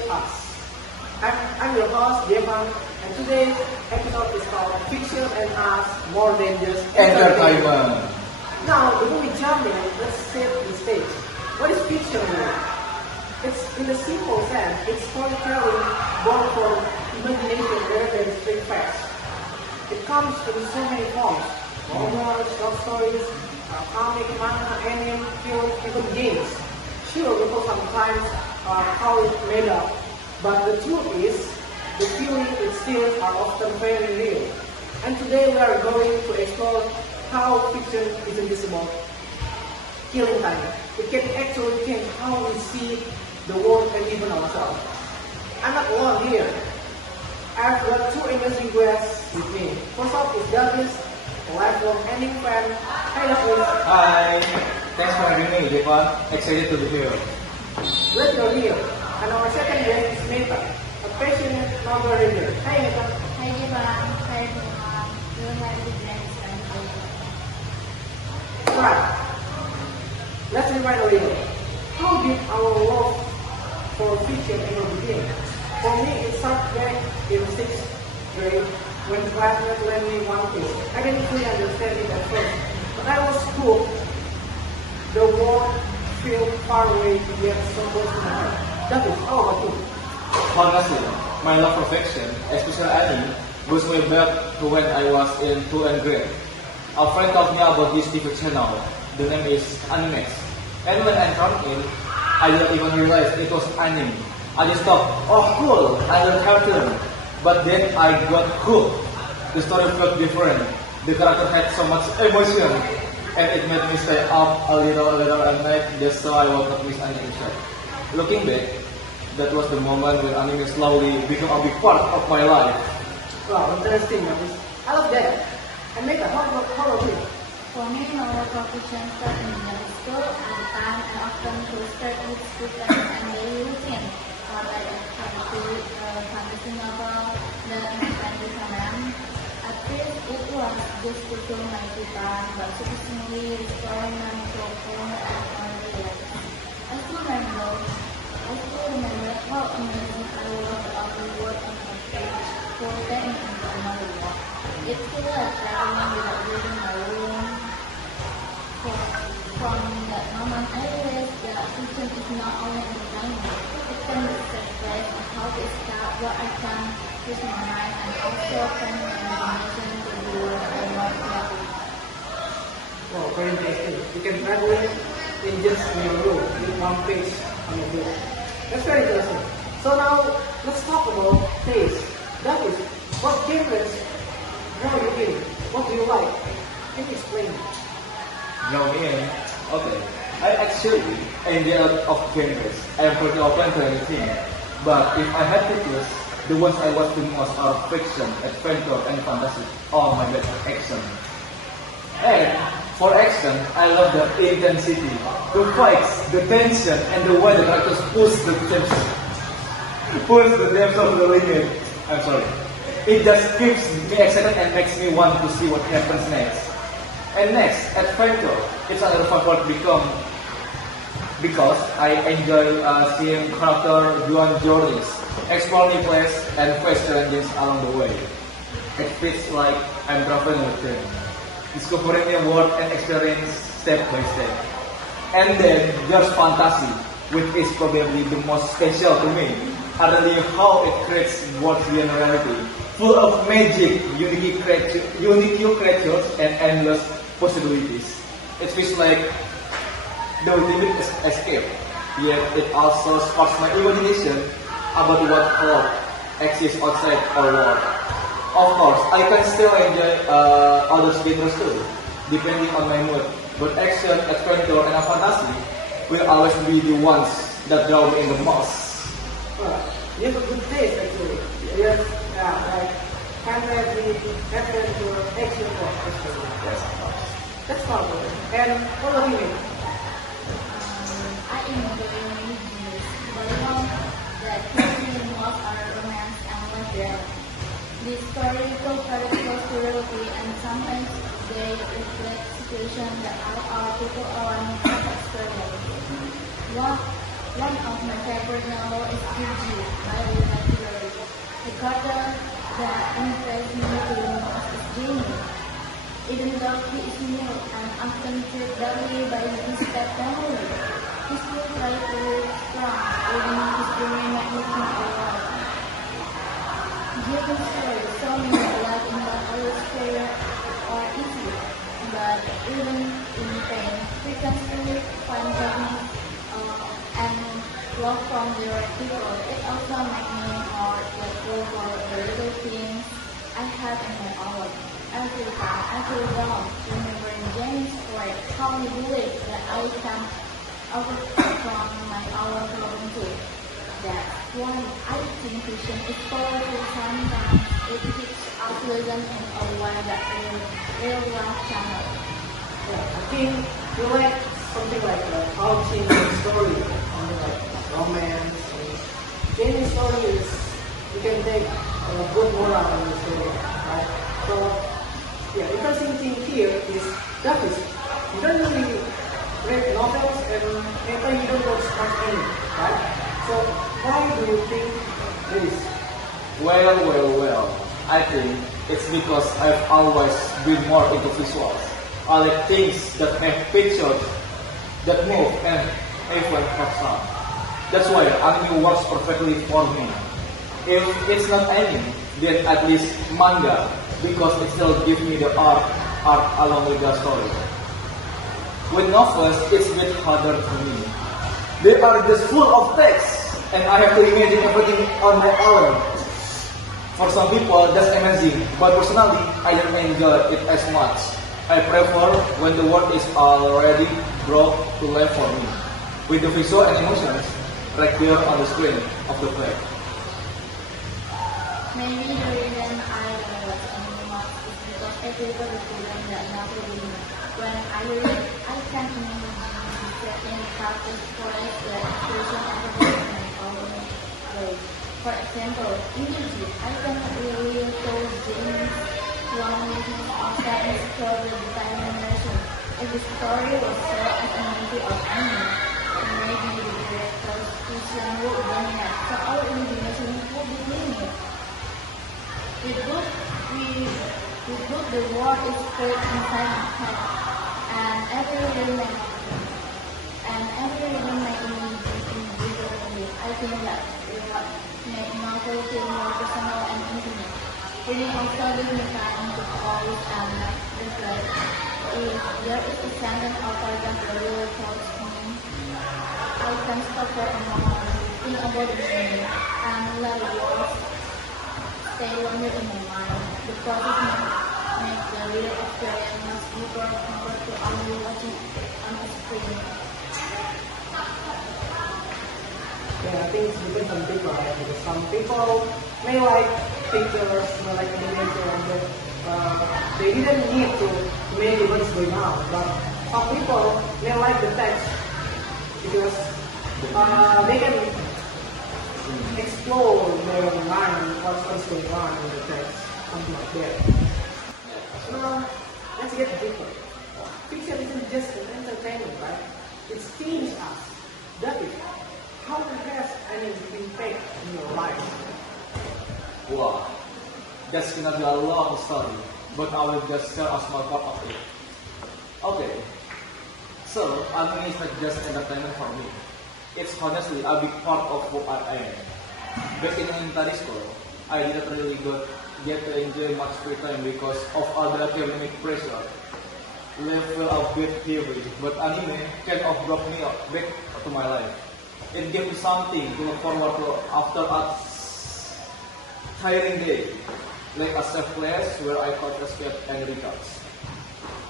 shape us. I'm your host, Devan, and today's episode is called Fiction and Us More Than Just Entertainment. Now, before we jump in, let's set the stage. What is fiction really? It's, in the simple sense, it's storytelling born from imagination rather than strict facts. It comes in so many forms: novels, short stories, comic, manga, anime, film, even games. Sure, people sometimes call it made up, but the truth is, the feeling it steals are often very real. And today we are going to explore how fiction isn't just about killing time. It can actually change how we see the world and even ourselves. I'm not alone here. I've got two amazing guests with me. First up is Davis, a lifelong anime fan. Hi Davis. Hi, thanks for having me, Devan. Excited to be here. Glad you're here. And our second guest is Meta, a passionate novel reader. Hi Meta. Hi Devan, hi everyone. We'll have the next time. Alright, let's rewind a little. How did our love for fiction ever begin? For me, it started back in 6th grade when classmates lent me One Piece. I didn't fully understand it at first, but I was hooked. The world felt far away yet so close to my heart. That is all about you. Honestly, my love for fiction, especially anime, goes way back to when I was in 2nd grade. A friend told me about this TV channel. The name is Animex. And when I turned in, I didn't even realize it was anime. I just thought, oh cool, another cartoon. But then I got hooked. The story felt different. The character had so much emotion. And it made me stay up a little at night just so I would not miss any episode. Looking back, that was the moment when anime slowly became a big part of my life. Wow, interesting, Davis. I love that. And Meta, how about you? For me, my love for fiction started in middle school. At the time, I often could start with school plans and daily routine. Like fantasy novel, the fantasy romance. At first, it was just to fill my free time, but surprisingly, the story meant to form and early. I still remember how amazing I was about the word on the page for getting into another world. It feels like traveling without leaving my room. From that moment, I realized that fiction is not only entertainment. It can be a place on how to start what I can use my mind and also turn my imagination to the world I want to live. Wow, very interesting. You can graduate in just your room with one page on your book. That's very interesting. So now, let's talk about taste. That is, what genres draw you in? What do you like? Can you explain? Now me, okay. I actually enjoy a lot of genres. I am pretty open to anything. But if I had to choose, the ones I watch the most are fiction, adventure, and fantasy. Oh my god, action. And for action, I love the intensity, the fights, the tension, and the way the characters push the depths of the limit. I'm sorry. It just keeps me excited and makes me want to see what happens next. And next, adventure. It's another fun part because I enjoy seeing character go on journeys, explore new places, and face challenges along the way. It feels like I'm traveling with them, discovering new world and experience step by step. And then there's fantasy, which is probably the most special to me. I really how it creates worlds beyond reality, full of magic, unique creatures, and endless possibilities. It feels like the ultimate escape, yet it also sparks my imagination about what world exists outside our world. Of course, I can still enjoy other genres too, depending on my mood. But action, adventure, and fantasy will always be the ones that draw me in the most. You have a good taste actually. You have like fantasy, adventure, action, actually. Yes, of course. That's powerful. And what about you? I enjoy many genres, but I know that usually most are romance and mystery. The historical characters to reality and sometimes they reflect situations that our people around have experienced. One of my favorite novels is Wajib. that impressed me the most is Jamie. Even though he is new and often treated badly by his step family, he still tried to look strong, even his journey might make him alive. Jamie's story saw me life in not always fair or easy, but even in pain, we can still find happiness and love from the right people. It also makes me more grateful for the little things I have in my own. Every time I feel down, remembering James' story help me believe that I can overcome my own problem too. That's why I think Christian is powerful sometimes. It teaches us lessons in a way that real life channel. Yeah, I think you like something like how Jamie's story, something like romance. And Jamie's story is you can take a good moral in the story, right? So yeah, interesting thing here is that is you don't really read novels and later you don't watch much anime, right? So why do you think this? Well. I think it's because I've always been more into visuals. I like things that have pictures, that move, and even have sound. That's why anime works perfectly for me. If it's not anime, then at least manga, because it still gives me the art along with the story. With novels, it's a bit harder for me. They are just full of text, and I have to imagine everything on my own. For some people, that's amazing, but personally, I don't enjoy it as much. I prefer when the world is already brought to life for me, with the visual and emotions right there on the screen of the play. Maybe the reason I watch anime much is because I prefer the feeling that novel really. When I read, I can imagine certain characters' stories, the expression and the movement all in way. For example, in Egypt, I can really tell James' loneliness or sadness through the determination. If the story was told as a movie or anime, then maybe the director's vision would dominate, so our imagination would be limited. With book, the world is spread inside my head, and every reader may imagine individually. I think that what makes novel feel more personal and intimate. Reading also gives me time to pause and reflect. If there is a sentence or paragraph that really touches me, I can stop for a moment, think about the meaning, and let the words stay longer in my mind. The process makes the real experience much deeper compared to only watching on a screen. Yeah, I think it's depends on people, right? Because some people may like pictures, may like animation, and they didn't need to maybe what's going on. But some people may like the text because they can explore their mind, what's going on in the text, something like that. So let's get deeper. Fiction isn't just an entertainment, right? It's changed us. That is. How has any impact in your life? Wow, that's gonna be a long story, but I will just share a small part of it. Okay, so anime is not just entertainment for me. It's honestly a big part of who I am. Back in elementary school, I didn't really get to enjoy much free time because of all the academic pressure. Life felt a bit heavy, but anime kind of brought me back to my life. It gave me something to look forward to after a tiring day, like a safe place where I could escape and recharge.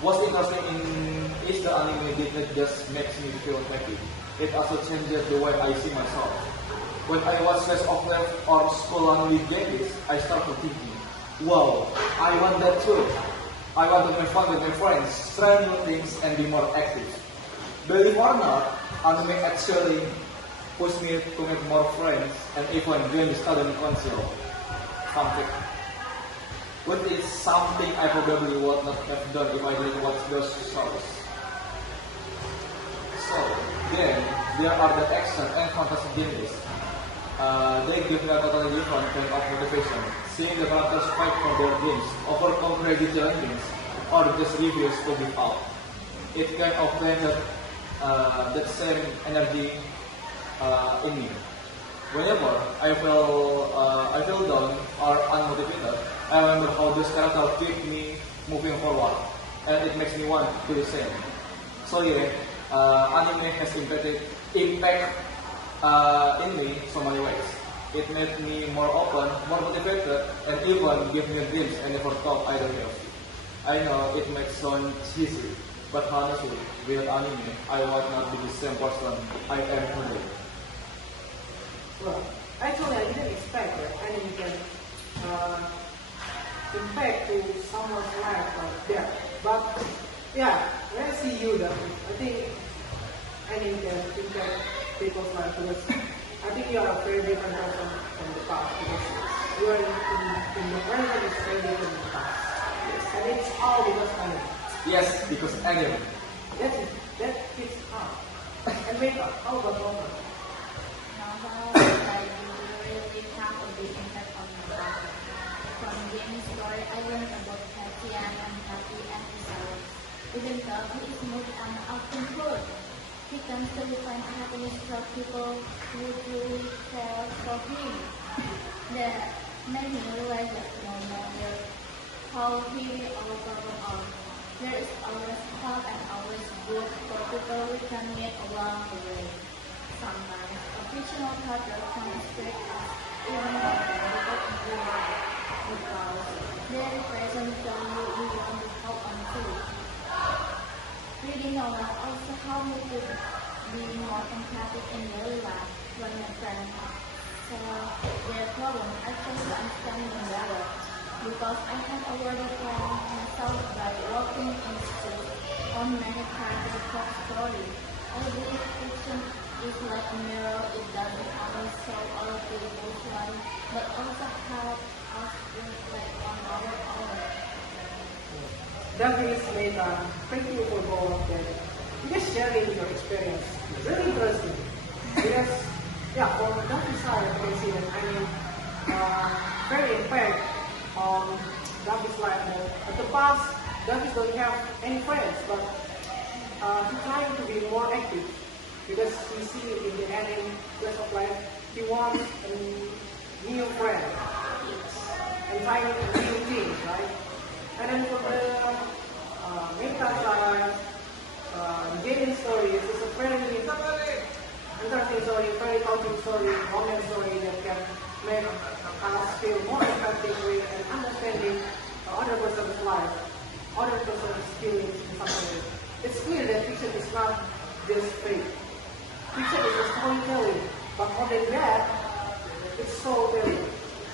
What's interesting is the anime didn't just makes me feel happy, it also changes the way I see myself. When I was stressed off life or school and with games, I started thinking, wow, I want that too. I want to have fun with my friends, try new things and be more active. Believe or not, anime actually pushed me to make more friends and even join the student council. Something. Which is something I probably would not have done if I didn't watch those shows. So, then there are the action and fantasy games. they give me a totally different kind of motivation. Seeing the characters fight for their dreams, overcome crazy challenges, or just refuse to give up. It kind of planted that same energy in me. Whenever I feel down or unmotivated, I remember how those characters keep me moving forward, and it makes me want to do the same. So yeah, anime has impact in me so many ways. It made me more open, more motivated, and even give me dreams I never thought I'd have. I know it might sound cheesy, but honestly, without anime, I would not be the same person I am today. Well, actually, I didn't expect that anime can impact to someone's life like that. But yeah, when I see you, that I think anime can impact people's life because I think you are a very different person from the past because you are in the present is very different from the past. Yes. And it's all because anime. Yes, because anime. That fits up. And makeup, how about makeup? Novel like really have a big impact on my life. From game story, I learned about happy and unhappy episodes. Even though he is moved and often hurt, he can still find happiness for people who truly care for him. That made me realize that no matter how he overcome all, there is always hope and always good for people we can meet along the way. Sometimes a fictional character can inspire us even when we don't do life because their presence show you we want to hold on to. Reading novels also help me to be more empathic in daily life when my friends solve their problem. I try to understand them better because I have already found myself by walking in streets on many characters of stories. I believe fiction is like a mirror. It doesn't only show all of the good ones, but also help us reflect on our own. That is made thank you for all of that. Just sharing your experience. Really interesting. Because yeah, for that side I can see that I mean very impact on David's life. At the past, David don't have any friends, but he's trying to be more active because we see in the ending rest of life he wants a new friend and trying new things, right? And then for the meta side, the gaming story is a very interesting story, very touching story, romance story that can make us feel more empathic with and understanding other person's life, other person's feelings in some way. It's clear that fiction is not just fake. Fiction is a storytelling, but more than that, it's storytelling.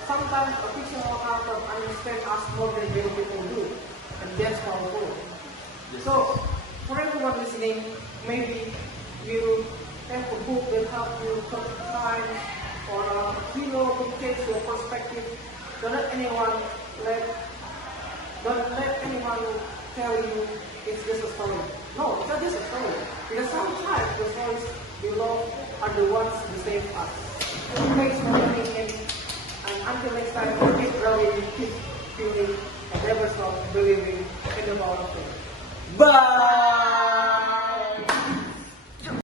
Sometimes a fictional character understands us more than real people do, and that's powerful. So, for everyone listening, maybe you have a book that helps you find or a hero who takes your perspective. Don't let anyone tell you it's just a story. No, it's not just a story. Because sometimes the stories we love are the ones who save us. Thanks for tuning in. And until next time, keep growing, keep feeling, and never stop believing in the power of faith. Bye!